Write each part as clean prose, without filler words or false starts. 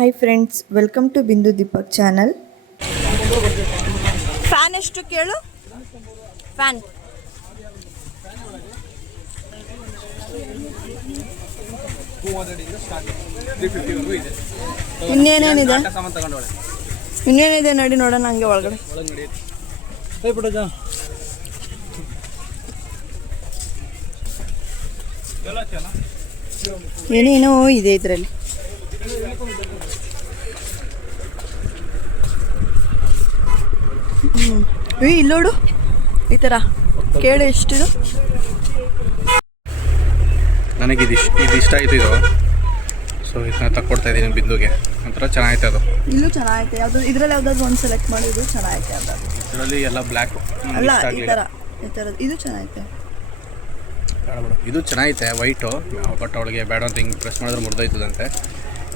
Hi friends, welcome to ಬಿಂದು Deepak channel. Fan ಎಷ್ಟು ಕೇಳು? ಫ್ಯಾನ್ ಇನ್ನೇನಿದೆ ನೋಡಿ ನೋಡೋಣ. ಹಂಗೆ ಒಳಗಡೆ ಏನೇನೋ ಇದೆ ಇದರಲ್ಲಿ. ಇಲ್ಲೋಡು ಈ ಥರ ಕೇಳು ಎಷ್ಟಿದು. ನನಗೆ ಇದು ಇಷ್ಟ ಆಯಿತು ಇದು. ಸೊ ಇದನ್ನ ತಕ್ಕೊಡ್ತಾ ಇದ್ದೀನಿ ಬಿಂದುಗೆ. ಒಂಥರ ಚೆನ್ನಾಗೈತೆ ಅದು. ಇಲ್ಲೂ ಚೆನ್ನಾಗೈತೆ. ಯಾವುದು ಇದರಲ್ಲಿ ಯಾವ್ದಾದ್ರು ಒಂದು ಸೆಲೆಕ್ಟ್ ಮಾಡಿದ್ದು ಚೆನ್ನಾಗೈತೆ. ಅದು ಇದರಲ್ಲಿ ಎಲ್ಲ ಬ್ಲ್ಯಾಕ್ ಅಲ್ಲ, ಈ ಥರದ್ದು ಇದು ಚೆನ್ನಾಗೈತೆ. ಇದು ಚೆನ್ನಾಗೈತೆ ವೈಟು. ಬಟ್ ಅವಳಿಗೆ ಬೇಡ ಅಂತ ಹಿಂಗೆ ಪ್ರೆಸ್ ಮಾಡಿದ್ರೆ ಮುರಿದೋಯ್ತದಂತೆ.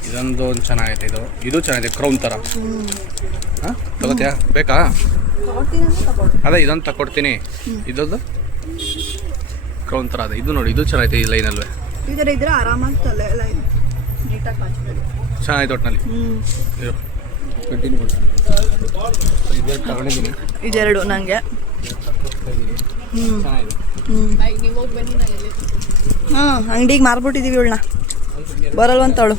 ಇದೊಂದು ಚೆನ್ನಾಗೈತೆ. ಇದು ಚೆನ್ನಾಗಿದೆ, ಕ್ರೌನ್ ಥರ. ಹಾಂ ತಗೋತೀಯಾ? ಬೇಕಾ? ಅದೇ ಇದೊಂದು ತಗೊಡ್ತೀನಿ. ಇದೊಂದು ಕ್ರೌನ್ ಥರ ಅದೇ. ಇದು ನೋಡಿ, ಇದು ಚೆನ್ನಾಗೈತೆ. ಈ ಲೈನಲ್ವೇ ಈ ಥರ ಇದ್ರೆ ಆರಾಮಾಗಿ ತಲೆ ಎಲ್ಲ ನೀಟಾಗಿ ಕಾಣಿಸ್ಬೇಕು. ಚೆನ್ನಾಗಿದೆ ಒಟ್ಟಿನಲ್ಲಿ. ಕಂಟಿನ್ಯೂ ಮಾಡಿ. ಇದೆರಡು ತಗೊಂಡಿದ್ದೀನಿ. ಇದೆರಡು ನನಗೆ. ಹಾಂ, ಅಂಗಡಿಗೆ ಮಾರ್ಬಿಟ್ಟಿದ್ದೀವಿ ಇವಳನ್ನ. ಬರಲ್ವಂತವಳು.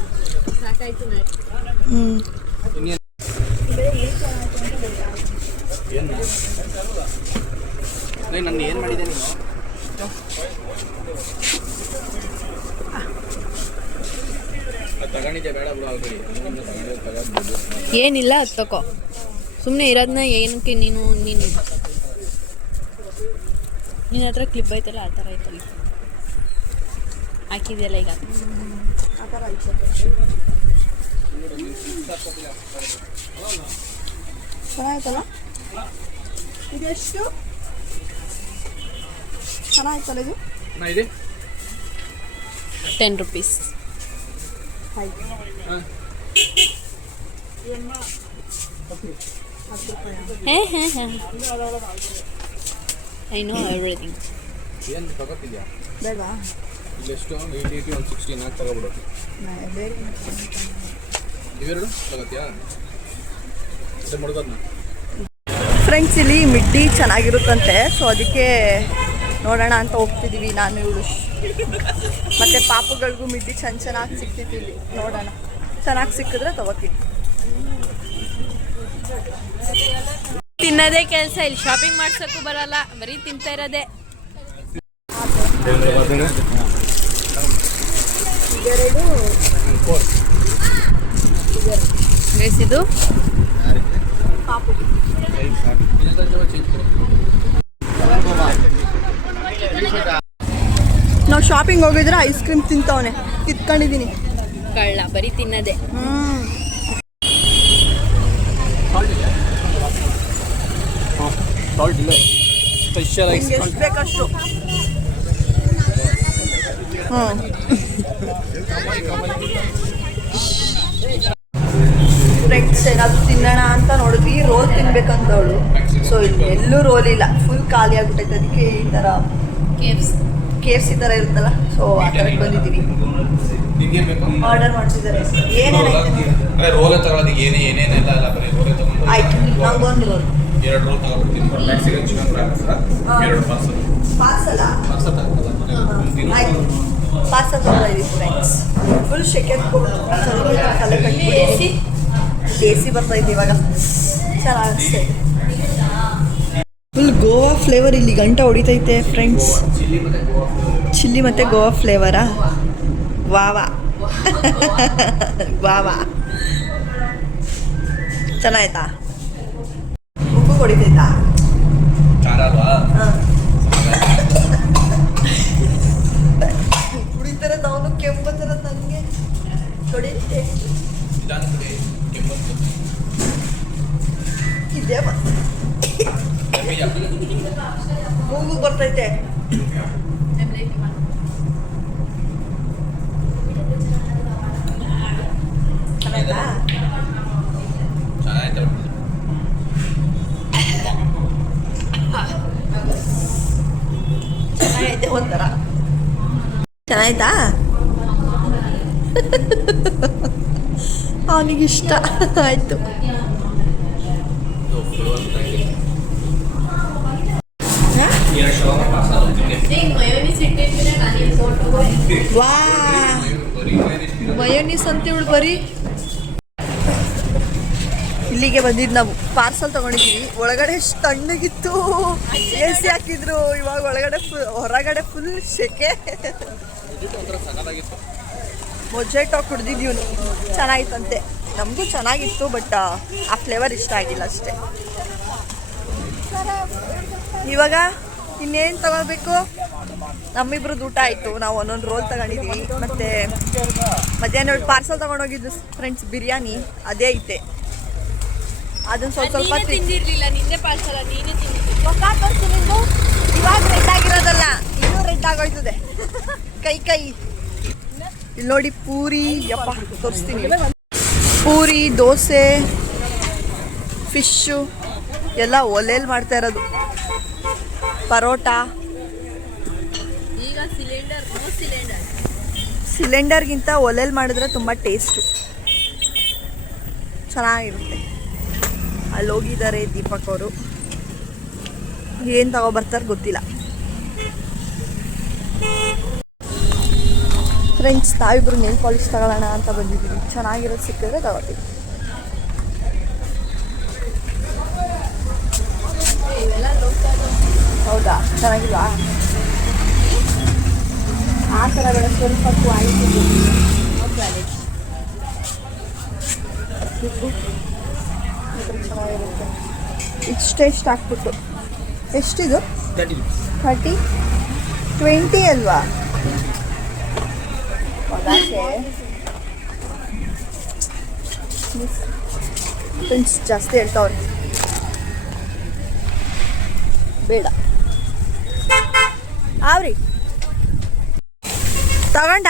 ನಾನು ಏನು ಮಾಡಿದೆ ನೀವು? ಏನಿಲ್ಲ, ಅದು ತಗೋ. ಸುಮ್ಮನೆ ಇರೋದನ್ನ ಏನಕ್ಕೆ ನಿನ್ನ ಹತ್ರ ಕ್ಲಿಪ್ ಐತಲ್ಲ, ಆ ಥರ ಐತಲ್ಲ ಹಾಕಿದೆಯಲ್ಲ ಈಗ. ಆ ಥರ ಐತೆ. ಚೆನ್ನಾಯ್ತಲ್ಲ ಇದೆಷ್ಟು? ಚೆನ್ನಾಯ್ತಲ್ಲ ಇದು. 10 rupees. I know everything. ಏನು ತಗೋತಿದ್ಯಾ? ಬೇಗ ಇಲ್ಲೆಷ್ಟು? 80 160 ನಾಲ್ಕು ತಗೋಬಿಡು. ಇವೆರಡು ತಗೋತೀಯಾ? ಮುಡ್ದದ್ನ ಫ್ರೆಂಡ್ಸ್, ಇಲ್ಲಿ ಮಿಡ್ಡಿ ಚೆನ್ನಾಗಿರುತ್ತಂತೆ. ಸೊ ಅದಕ್ಕೆ ನೋಡೋಣ ಅಂತ ಹೋಗ್ತಿದ್ದೀವಿ ನಾನು ಇವಳು. ಮತ್ತು ಪಾಪುಗಳಿಗೂ ಮಿಡ್ಡಿ ಚೆನ್ನಾಗಿ ಸಿಗ್ತಿತ್ತು ಇಲ್ಲಿ. ನೋಡೋಣ, ಚೆನ್ನಾಗಿ ಸಿಕ್ಕಿದ್ರೆ ತಗೋತೀವಿ. ತಿನ್ನೋದೇ ಕೆಲಸ. ಇಲ್ಲಿ ಶಾಪಿಂಗ್ ಮಾಡ್ಸೋಕ್ಕೂ ಬರಲ್ಲ, ಬರೀ ತಿಂತಾ ಇರೋದೇ. ಇದು ನಾವು ಶಾಪಿಂಗ್ ಹೋಗಿದ್ರೆ ಐಸ್ ಕ್ರೀಮ್ ತಿಂತವನೆ, ಕಿತ್ಕೊಂಡಿದ್ದೀನಿ. ಕಳ್ಳ, ಬರೀ ತಿನ್ನೋದೇ. ಸ್ಪೆಷಲ್ ಎಷ್ಟು ಬೇಕಷ್ಟು. ಫ್ರೆಂಡ್ಸ್, ಏನಾದರೂ ತಿನ್ನೋಣ ಅಂತ ನೋಡಿದ್ವಿ. ರೋಲ್ ತಿನ್ಬೇಕಂತವಳು. ಸೊ ಇಲ್ಲಿ ಎಲ್ಲೂ ರೋಲ್ ಇಲ್ಲ, ಫುಲ್ ಖಾಲಿ ಆಗ್ಬಿಟ್ಟೈತೆ. ಅದಕ್ಕೆ ಈ ಥರ KFC ಥರ ಇರುತ್ತಲ್ಲ, ಸೊ ಆ ಥರಕ್ಕೆ ಬಂದಿದ್ದೀವಿ. ಆರ್ಡರ್ ಮಾಡ್ತಿದ್ದಾರೆ. ಏನೇನೈತೆ ರೋಲ್ ತಗೊಳ್ಳೋದು ಏನೇನೆಲ್ಲ ಅಲ್ಲ, ಬರೀ ರೋಲ್ ತಗೊಂಡು ಆಯ್ತು. ನಂಗೊಂದು ರೋಲ್, 2 ರೋಲ್ ತಗೊಳ್ತೀನಿ. Mexican chicken fries 2 parcel. ಆಯ್ತು, ಪಾರ್ಸಲ್ ತೊಗೊಂಡಿದ್ದೀವಿ ಫ್ರೆಂಡ್ಸ್. ಫುಲ್ ಶೆಕೆಟ್ ತಲೆ ಕಟ್ಟಿ AC ಬರ್ತಾ ಇತ್ತು ಇವಾಗ. ಚೆನ್ನಾಗಿಸ್ತೈತೆ. ಫುಲ್ ಗೋವಾ ಫ್ಲೇವರ್ ಇಲ್ಲಿ ಗಂಟ ಹೊಡಿತೈತೆ ಫ್ರೆಂಡ್ಸ್. ಚಿಲ್ಲಿ ಮತ್ತು ಗೋವಾ ಫ್ಲೇವರಾ? ವಾವಾ ವಾವಾ, ಚೆನ್ನಾಯ್ತಾ? ಉಪ್ಪು ಹೊಡಿತೈತಾ? ಕುಡಿತಾರೆ ಅವನು. ಕೆಂಪು ಥರ ನನಗೆ ಹೊಡಿತೆ ಇದೆ. ಮೂಗು ಬರ್ತೈತೆ. ಚೆನ್ನಾಯ್ತಾ? ಚೆನ್ನಾಗೈತೆ ಒಂಥರ. ಚೆನ್ನಾಯ್ತಾ? ಅವನಿಗಿಷ್ಟ ಆಯಿತು. ವಾ ಮಯೋನೀಸ್ ಅಂತ ಇವಳು ಬರೀ. ಇಲ್ಲಿಗೆ ಬಂದಿದ್ದು ನಾವು ಪಾರ್ಸಲ್ ತೊಗೊಂಡಿದ್ದೀವಿ. ಒಳಗಡೆ ಎಷ್ಟು ತಣ್ಣಗಿತ್ತು, ಎ ಸಿ ಹಾಕಿದ್ರು. ಇವಾಗ ಒಳಗಡೆ ಹೊರಗಡೆ ಫುಲ್ ಸೆಕೆ. ಮೊಜೆಟೋ ಕುಡ್ದಿದ್ದೀವಿ, ಚೆನ್ನಾಗಿತ್ತಂತೆ. ನಮಗೂ ಚೆನ್ನಾಗಿತ್ತು, ಬಟ್ ಆ ಫ್ಲೇವರ್ ಇಷ್ಟ ಆಗಿಲ್ಲ ಅಷ್ಟೇ. ಇವಾಗ ಇನ್ನೇನು ತಗೋಬೇಕು? ನಮ್ಮಿಬ್ರದ್ದು ಊಟ ಆಯಿತು. ನಾವು ಒಂದೊಂದು ರೋಲ್ ತಗೊಂಡಿದ್ದೀವಿ. ಮತ್ತು ಮಧ್ಯಾಹ್ನ ಪಾರ್ಸಲ್ ತೊಗೊಂಡೋಗಿದ್ದು ಫ್ರೆಂಡ್ಸ್ ಬಿರಿಯಾನಿ, ಅದೇ ಐತೆ. ಅದನ್ನು ಸ್ವಲ್ಪ ತಿಂದಿರ್ಲಿಲ್ಲ. ನಿನ್ನೆ ಪಾರ್ಸಲ್ ನೀನೇ ತಿಂದಿದ್ದು. ನಿಂದು ಇವಾಗ ರೆಡ್ ಆಗಿರೋದಲ್ಲ, ಇನ್ನೂ ರೆಡ್ ಆಗೋಯ್ತದೆ ಕೈ. ಇಲ್ಲಿ ನೋಡಿ ಪೂರಿ, ಯಪ್ಪ ತೋರಿಸ್ತೀನಿ. ಪೂರಿ, ದೋಸೆ, ಫಿಶ್ಶು ಎಲ್ಲ ಒಲೆಯಲ್ಲಿ ಮಾಡ್ತಾ ಇರೋದು. ಪರೋಟ. ಈಗ ಸಿಲಿಂಡರ್ಗಿಂತ ಒಲೆಯಲ್ಲಿ ಮಾಡಿದ್ರೆ ತುಂಬ ಟೇಸ್ಟು ಚೆನ್ನಾಗಿರುತ್ತೆ. ಅಲ್ಲಿ ಹೋಗಿದ್ದಾರೆ ದೀಪಕ್ ಅವರು. ಏನು ತಗೊಬರ್ತಾರೆ ಗೊತ್ತಿಲ್ಲ. ಫ್ರೆಂಡ್ಸ್, ನಾವಿಬ್ರು ನೇಲ್ ಪಾಲಿಶ್ ತಗೊಳ್ಳೋಣ ಅಂತ ಬಂದಿದ್ದೀವಿ. ಚೆನ್ನಾಗಿರೋದು ಸಿಕ್ಕಿದ್ರೆ ತಗೋತೀವಿ. ಹೌದಾ? ಚೆನ್ನಾಗಿಲ್ವಾ? ಆ ಥರ ಬೇಡ, ಸ್ವಲ್ಪ ಕ್ವಾಲಿಟಿ ಚೆನ್ನಾಗಿರುತ್ತೆ. ಇಷ್ಟು ಹಾಕ್ಬಿಟ್ಟು. ಎಷ್ಟಿದು? 30 20 ಅಲ್ವಾ? ಫ್ರೆಂಡ್ಸ್ ಜಾಸ್ತಿ ಹೇಳ್ತಾವ್ರೆ, ಬೇಡ. ಅವ್ರಿ ತಗೊಂಡ?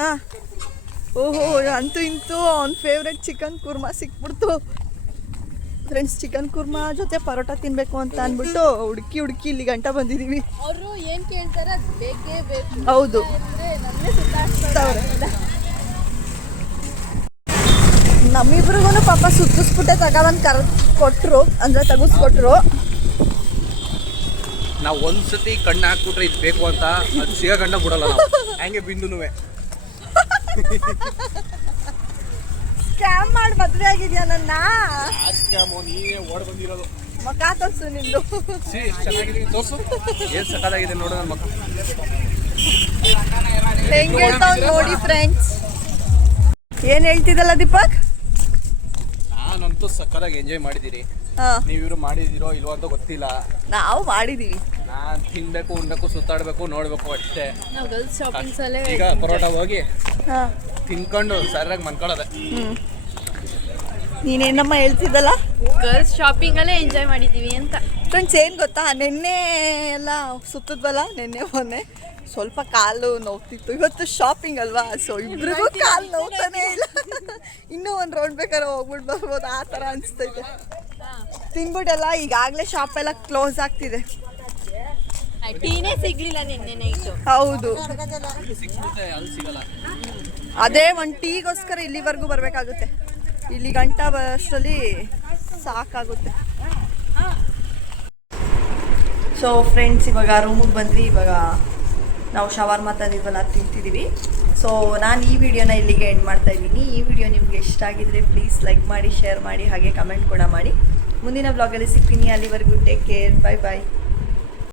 ಹಾಂ. ಓಹೋ, ಅಂತೂ ಇಂತೂ ಅವ್ನ ಫೇವ್ರೆಟ್ ಚಿಕನ್ ಕುರ್ಮಾ ಸಿಕ್ಬಿಡ್ತು ಫ್ರೆಂಡ್ಸ್. ಚಿಕನ್ ಕುರ್ಮಾ ಜೊತೆ ಪರೋಟ ತಿನ್ನಬೇಕು ಅಂತ ಅಂದ್ಬಿಟ್ಟು ಹುಡುಕಿ ಇಲ್ಲಿ ಗಂಟ ಬಂದಿದ್ದೀವಿ. ಅವರು ಏನು ಕೇಳ್ತಾರೆ ಅದು ಬೇಕೇ ಬೇಕು. ಹೌದು, ನಮ್ಮಿಬ್ರಿಗೂ ಪಾಪ ಸುತ್ತಿಸ್ಬಿಟ್ಟೆ ತಗೊಬಂದು ಕೊಟ್ಟರು, ಅಂದರೆ ತೆಗಿಸ್ಕೊಟ್ರು. ನಾವು ಒಂದ್ಸತಿ ಕಣ್ಣು ಹಾಕ್ಬಿಟ್ರೆ ಇದು ಬೇಕು ಅಂತ ಅದು ಸಿಗೋ ಗಂಡ ಬಿಡಲ್ಲ ನಾವು. ಹಂಗೆ ಬಿಂದುನುವೆ ಸ್ಕ್ಯಾಮ್ ಮಾಡಿ ಮದುವೆ ಆಗಿದ್ಯಾ ನನ್ನ? ನೀವೇ ಓಡ್ ಬಂದಿರೋದು. ಮಕ ತೋರ್ಸು ನಿಂದು. ಚೆನ್ನಾಗಿದೆ, ತೋರ್ಸು. ಏನು ಸಕ್ಕತ್ತಾಗಿದೆ ನೋಡು ನನ್ನ ಮಕ್ಕ. ಹೆಂಗ್ ಹೇಳ್ತಾವ್ ನೋಡಿ ಫ್ರೆಂಡ್ಸ್. ಏನು ಹೇಳ್ತಿದ್ದಲ್ಲ ದೀಪಕ್? ನಾನಂತೂ ಸಕ್ಕತ್ತಾಗಿ ಎಂಜಾಯ್ ಮಾಡಿದ್ದೀರಿ. ನೀವಿರು ಮಾಡಿದಿರೋ ಇಲ್ವೋ ಅಂತ ಗೊತ್ತಿಲ್ಲ. ನಾವು ಮಾಡಿದೀವಿ. ನಾನು ತಿನ್ಬೇಕು, ಉಣ್ಬೇಕು, ಸುತ್ತಾಡ್ಬೇಕು, ನೋಡ್ಬೇಕು ಅಷ್ಟೇ. ನಾವು ಗರ್ಲ್ಸ್ ಶಾಪಿಂಗ್ಸ್ ಅಲ್ಲೇ ಈಗ ಪರೋಟ ಹೋಗಿ ತಿನ್ಕೊಂಡು ಸರಿಯಾಗಿ ಮನ್ಕೊಳ್ಳೋದೆ. ನೀನೇನಮ್ಮ ಹೇಳ್ತಿದ್ದಲ್ಲ? ಗರ್ಲ್ಸ್ ಶಾಪಿಂಗ್ ಅಲ್ಲೇ ಎಂಜಾಯ್ ಮಾಡಿದೀವಿ ಅಂತ. ಫ್ರೆಂಡ್ಸ್, ಏನು ಗೊತ್ತಾ, ನಿನ್ನೆ ಎಲ್ಲ ಸುತ್ತದ್ವಲ್ಲ, ನಿನ್ನೆ ಮೊನ್ನೆ ಸ್ವಲ್ಪ ಕಾಲು ನೋವ್ತಿತ್ತು. ಇವತ್ತು ಶಾಪಿಂಗ್ ಅಲ್ವಾ, ಸೊ ಇಬ್ರಿಗೂ ಕಾಲು ನೋವ್ತಾನೆ ಇಲ್ಲ. ಇನ್ನೂ ಒಂದು ರೌಂಡ್ ಬೇಕಾದ್ರೆ ಹೋಗ್ಬಿಟ್ಟು ಬರ್ಬೋದು, ಆ ಥರ ಅನಿಸ್ತೈತೆ. ತಿನ್ಬಿಟ್ಟೆಲ್ಲ ಈಗಾಗಲೇ ಶಾಪ್ ಎಲ್ಲ ಕ್ಲೋಸ್ ಆಗ್ತಿದೆ. ಟೀನೇ ಸಿಗ್ಲಿಲ್ಲ ನಿನ್ನೆ ನೈಟು. ಹೌದು, ಸಿಗಲ್ಲ. ಅದೇ ಒಂದು ಟೀಗೋಸ್ಕರ ಇಲ್ಲಿವರೆಗೂ ಬರಬೇಕಾಗುತ್ತೆ. ಇಲ್ಲಿ ಗಂಟ ಬರೋಷ್ಟರಲ್ಲಿ ಸಾಕಾಗುತ್ತೆ. ಸೊ ಫ್ರೆಂಡ್ಸ್, ಇವಾಗ ರೂಮಿಗೆ ಬಂದ್ವಿ. ಇವಾಗ ನಾವು ಶವರ್ಮಾ ತಂದಿದ್ವಲ್ಲ, ತಿಂತಿದ್ದೀವಿ. ಸೊ ನಾನು ಈ ವಿಡಿಯೋನ ಇಲ್ಲಿಗೆ ಎಂಡ್ ಮಾಡ್ತಾ ಇದ್ದೀನಿ. ಈ ವಿಡಿಯೋ ನಿಮಗೆ ಇಷ್ಟ ಆಗಿದ್ರೆ ಪ್ಲೀಸ್ ಲೈಕ್ ಮಾಡಿ, ಶೇರ್ ಮಾಡಿ, ಹಾಗೆ ಕಮೆಂಟ್ ಕೂಡ ಮಾಡಿ. ಮುಂದಿನ ಬ್ಲಾಗಲ್ಲಿ ಸಿಗ್ತೀನಿ. ಅಲ್ಲಿವರೆಗೂ ಟೇಕ್ ಕೇರ್, ಬೈ ಬಾಯ್.